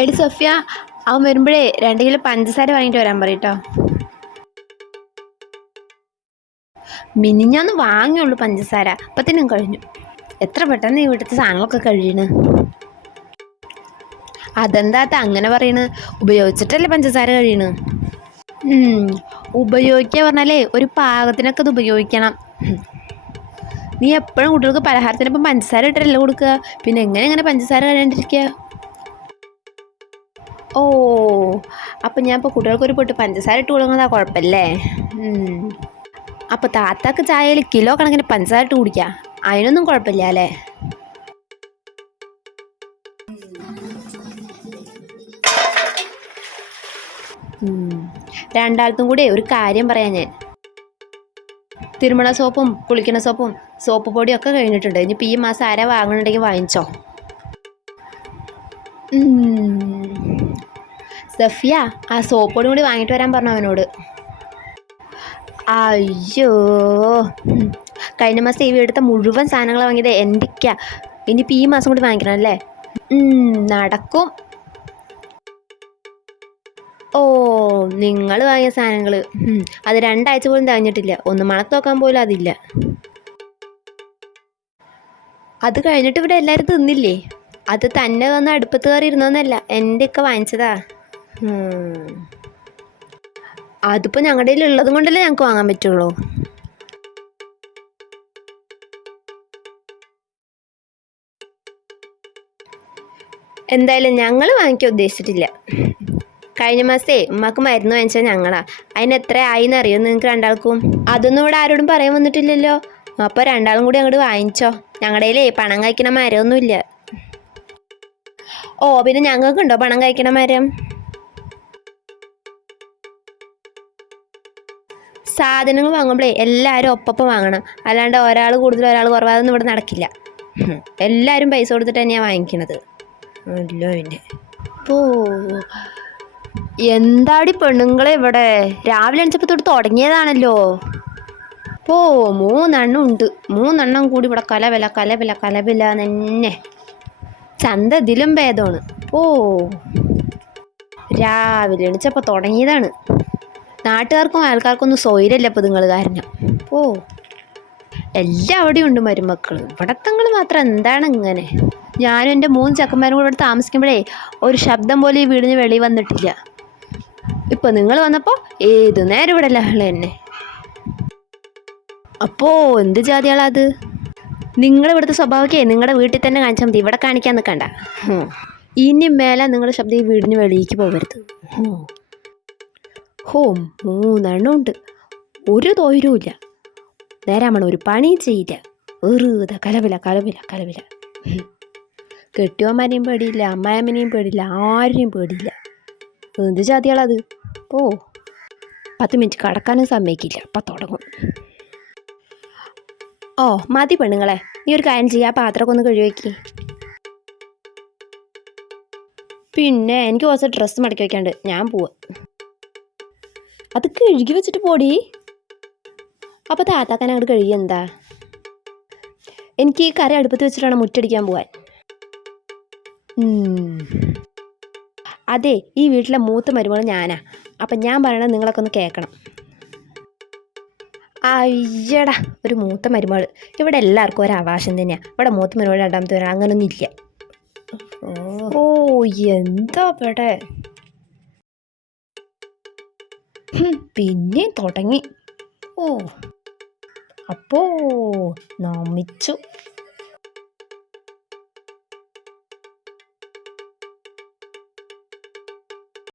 എടി സോഫിയ അവൻ വരുമ്പോഴേ രണ്ട് കിലോ പഞ്ചസാര വാങ്ങിയിട്ട് വരാൻ പറയട്ടോ മിനിഞ്ഞാന്ന് വാങ്ങിയുള്ളൂ പഞ്ചസാര. അപ്പത്തിനും കഴിഞ്ഞു. എത്ര പെട്ടെന്ന് ഇവിടുത്തെ സാധനങ്ങളൊക്കെ കഴിയണ്? അതെന്താത്ത അങ്ങനെ പറയണ്? ഉപയോഗിച്ചിട്ടല്ലേ പഞ്ചസാര കഴിയണ്? ഉപയോഗിക്കുക പറഞ്ഞാലേ ഒരു പാകത്തിനൊക്കെ അത് ഉപയോഗിക്കണം. നീ എപ്പോഴും കുട്ടികൾക്ക് പലഹാരത്തിനൊപ്പം പഞ്ചസാര ഇട്ടല്ലേ കൊടുക്കുക? പിന്നെ എങ്ങനെ എങ്ങനെ പഞ്ചസാര കഴിയാണ്ടിരിക്കുക ഓ അപ്പം ഞാൻ ഇപ്പോൾ കുട്ടികൾക്കൊരു പൊട്ട് പഞ്ചസാര ഇട്ട് കൊടുക്കുന്നതാ കുഴപ്പമില്ലേ. അപ്പോൾ താത്താക്ക് ചായയിൽ കിലോ കണക്കിന് പഞ്ചസാര ഇട്ട് കുടിക്കുക അതിനൊന്നും കുഴപ്പമില്ല അല്ലേ? രണ്ടാൾക്കും കൂടെ ഒരു കാര്യം പറയാം ഞാൻ. തിരുമണ സോപ്പും കുളിക്കണ സോപ്പും സോപ്പ് പൊടിയും ഒക്കെ കഴിഞ്ഞിട്ടുണ്ട്. ഇനിയിപ്പോൾ ഈ മാസം ആരാ വാങ്ങണുണ്ടെങ്കിൽ വാങ്ങിച്ചോ. സഫിയ ആ സോപ്പോടും പൊടി കൂടി വാങ്ങിയിട്ട് വരാൻ പറഞ്ഞു അവനോട്. അയ്യോ. കഴിഞ്ഞ മാസം ഈ വീടത്തെ മുഴുവൻ സാധനങ്ങൾ വാങ്ങിയത്. എന്തൊക്കെയാ? ഇനിയിപ്പോൾ ഈ മാസം കൂടി വാങ്ങിക്കണം അല്ലേ? നടക്കും. ഓ നിങ്ങൾ വാങ്ങിയ സാധനങ്ങൾ അത് രണ്ടാഴ്ച പോലും തികഞ്ഞിട്ടില്ല. ഒന്ന് മണത്ത് നോക്കാൻ പോലും അതില്ല. അത് കഴിഞ്ഞിട്ട് ഇവിടെ എല്ലാവരും തിന്നില്ലേ? അത് തന്നെ വന്ന് അടുപ്പത്ത് കയറി ഇരുന്നോന്നല്ല. എന്റെ ഒക്കെ വാങ്ങിച്ചതാ. അതിപ്പോൾ ഞങ്ങളുടെ കയ്യിൽ ഉള്ളത് കൊണ്ടല്ലേ ഞങ്ങൾക്ക് വാങ്ങാൻ പറ്റുള്ളൂ. എന്തായാലും ഞങ്ങൾ വാങ്ങിക്കാൻ ഉദ്ദേശിച്ചിട്ടില്ല. കഴിഞ്ഞ മാസേ ഉമ്മാക്ക് മരുന്ന് വാങ്ങിച്ചാൽ ഞങ്ങളാ. അതിന് എത്ര ആയിന്ന് അറിയോ നിങ്ങൾക്ക് രണ്ടാൾക്കും? അതൊന്നും ഇവിടെ ആരോടും പറയാൻ വന്നിട്ടില്ലല്ലോ. അപ്പോൾ രണ്ടാളും കൂടി അങ്ങോട്ട് വാങ്ങിച്ചോ. ഞങ്ങളുടെ പണം കഴിക്കണ മരമൊന്നുമില്ല. ഓ പിന്നെ ഞങ്ങൾക്കുണ്ടോ പണം കഴിക്കണ മരം? സാധനങ്ങൾ വാങ്ങുമ്പോഴേ എല്ലാവരും ഒപ്പം വാങ്ങണം. അല്ലാണ്ട് ഒരാൾ കൂടുതൽ ഒരാൾ കുറവാതൊന്നും ഇവിടെ നടക്കില്ല. എല്ലാവരും പൈസ കൊടുത്തിട്ട് തന്നെയാണ് വാങ്ങിക്കണത്. അല്ലോ പിന്നെ. ഓ എന്താടി പെണ്ണുങ്ങളെ ഇവിടെ? രാവിലെ എണിച്ചപ്പോൾ തൊട്ട് തുടങ്ങിയതാണല്ലോ. ഓ മൂന്നെണ്ണം ഉണ്ട്. മൂന്നെണ്ണം കൂടി ഇവിടെ കലവില കലവില കലവില തന്നെ. ചന്ത ഇതിലും ഭേദമാണ്. ഓ രാവിലെ എണിച്ചപ്പോൾ തുടങ്ങിയതാണ്. നാട്ടുകാർക്കും അയൽക്കാർക്കൊന്നും സ്വൈരല്ല ഇപ്പം നിങ്ങൾ കാരണം. ഓ എല്ലാം അവിടെയും ഉണ്ട് മരുമക്കൾ ഇവിടത്തങ്ങൾ മാത്രം എന്താണ് ഇങ്ങനെ? ഞാനും എന്റെ മൂന്ന് ചക്കന്മാരും കൂടെ ഇവിടെ താമസിക്കുമ്പോഴേ ഒരു ശബ്ദം പോലെ ഈ വീടിന് വെളിയിൽ വന്നിട്ടില്ല. ഇപ്പം നിങ്ങൾ വന്നപ്പോൾ ഏത് നേരം ഇവിടെ ലഹള എന്നെ അപ്പോൾ എന്ത് ജാതിയാളാ അത്? നിങ്ങൾ ഇവിടുത്തെ സ്വഭാവമൊക്കെ നിങ്ങളുടെ വീട്ടിൽ തന്നെ കാണിച്ചാൽ മതി. ഇവിടെ കാണിക്കാൻ നിൽക്കണ്ട ഇനി മേലെ നിങ്ങളുടെ ശബ്ദം ഈ വീടിന് വെളിയിലേക്ക് പോകരുത്. ഹും. മൂന്നെണ്ണം ഉണ്ട് ഒരു തൊയിലും ഇല്ല നേരാമണ ഒരു പണി ചെയ്യില്ല. വെറുതെ കലവില കലവില കലവില ഹും. കെട്ടിയോന്മാരെയും പേടിയില്ല അമ്മായമ്മനെയും പേടിയില്ല ആരെയും പേടിയില്ല. എന്ത് ജാതികളത്? ഓ പത്ത് മിനിറ്റ് കടക്കാനും സമ്മതിക്കില്ല. അപ്പം തുടങ്ങും. ഓ മതി പെണ്ണുങ്ങളെ. നീ ഒരു കാര്യം ചെയ്യുക ആ പാത്രമൊക്കെ ഒന്ന് കഴുകി വയ്ക്കി പിന്നെ എനിക്ക് കുറച്ച് ഡ്രസ്സ് മടക്കി വയ്ക്കാണ്ട് ഞാൻ പോവാ. അത് കഴുകി വെച്ചിട്ട് പോടി. അപ്പോൾ താത്താക്കാൻ അങ്ങോട്ട് കഴുകി എന്താ? എനിക്ക് ഈ കറി അടുപ്പത്ത് വെച്ചിട്ടാണ് മുറ്റടിക്കാൻ പോവാൻ. അതെ ഈ വീട്ടിലെ മൂത്ത മരുമകൾ ഞാനാ. അപ്പം ഞാൻ പറയണത് നിങ്ങളൊക്കെ ഒന്ന് കേൾക്കണം അയ്യടാ ഒരു മൂത്ത മരുമകൾ ഇവിടെ എല്ലാവർക്കും ഒരു ആവാശം തന്നെയാണ് ഇവിടെ മൂത്ത മരുമകൾ രണ്ടാമത്തെ വരാൻ അങ്ങനൊന്നും ഇല്ല. ഓ എന്താ ഇവിടെ? പിന്നെയും തുടങ്ങി. ഓ അപ്പോ നമിച്ചു